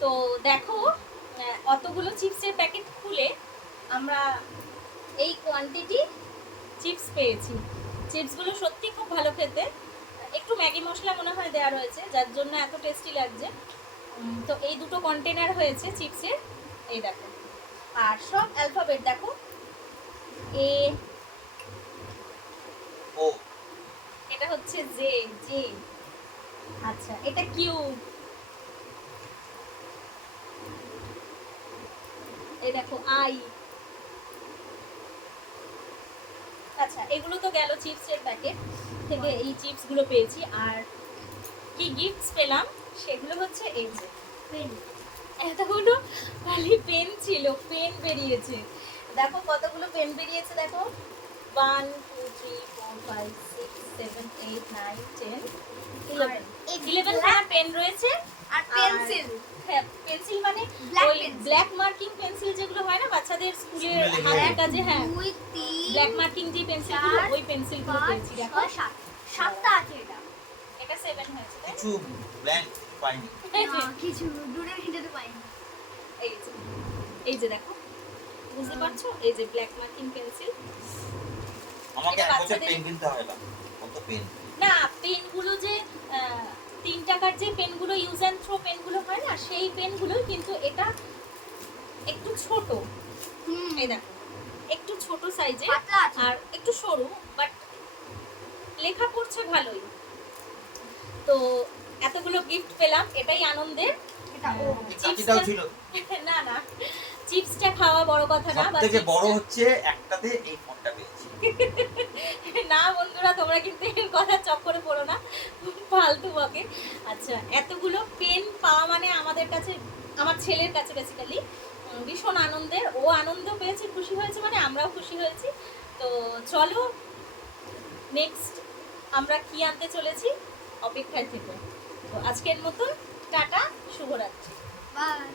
তো দেখো অতগুলো চিপসের প্যাকেট খুলে আমরা এই কোয়ান্টিটি চিপস পেয়েছি। চিপসগুলো সত্যি খুব ভালো খেতে, একটু ম্যাগি মশলা মনে হয় দেওয়া রয়েছে যার জন্য এত টেস্টি লাগছে। তো এই দুটো কন্টেনার হয়েছে চিপসের, এই দেখো। আর সব অ্যালফাবেট দেখো, এ, ও, এটা হচ্ছে জে, জে, আচ্ছা এটা কিউ, এই দেখো আই। আচ্ছা এগুলো তো গেল চিপসের প্যাকেট থেকে, এই চিপসগুলো পেয়েছি। আর কি গিফটস পেলাম সেগুলো হচ্ছে এই যে পেন। এতগুলো খালি পেন ছিল, পেন বেরিয়েছে। দেখো কতগুলো পেন বেরিয়েছে, দেখো 1 2 3 4 5 6 7 8 9 10 11 11 পেন রয়েছে। আর পেন্সিল, হ্যাঁ পেন্সিল মানে ওই ব্ল্যাক মার্কিং পেন্সিল যেগুলো হয় না বাচ্চাদের স্কুলে হাতের কাজে, হ্যাঁ 2 3 ব্ল্যাক মার্কিং যে পেন্সিলগুলো, ওই পেন্সিলগুলো পেয়েছি। দেখো 7টা আছে এটা 7 হয়েছে তাই কিছু ব্ল্যাঙ্ক পাইনি। না কিছু দূরের হিন্দিতে পাইনি। এই যে, এই যে দেখো, বুঝতে পারছো, এই যে ব্ল্যাক মার্কিং পেন্সিল। আমাকে এটা এক বছর বাচ্চাদের- পেন কিনতে হবে না, কত পেন। না পেনগুলো যে 3 টাকার যে পেনগুলো ইউজ অ্যান্ড থ্রো পেনগুলো হয় না, সেই পেনগুলো, কিন্তু এটা একটু ছোট। এই দেখো একটু ছোট সাইজে পাতলা আছে। আর একটু সরু, বাট লেখা পড়ছে ভালোই। তো এতগুলো গিফট পেলাম, এটাই আনন্দের। এটা ও কাঁচিটাও ছিল। না না, চিপসটা খাওয়া বড় কথা না, বা সবথেকে বড় চিপসটা- হচ্ছে একটাতে এই ফোনটা পেয়েছি। না বন্ধুরা তোমরা কিন্তু এর কথা চক্করে পড়ো না, ফালতু বকে। আচ্ছা এতগুলো পেন পাওয়া মানে আমাদের কাছে, আমার ছেলের কাছে বেসিক্যালি ভীষণ আনন্দের। ও আনন্দ পেয়েছে, খুশি হয়েছে, মানে আমরাও খুশি হয়েছি। তো চলো নেক্সট আমরা কি আনতে চলেছি অপেক্ষায় থেকো। তো আজকের মতন টাটা, শুভরাত্রি। বাই।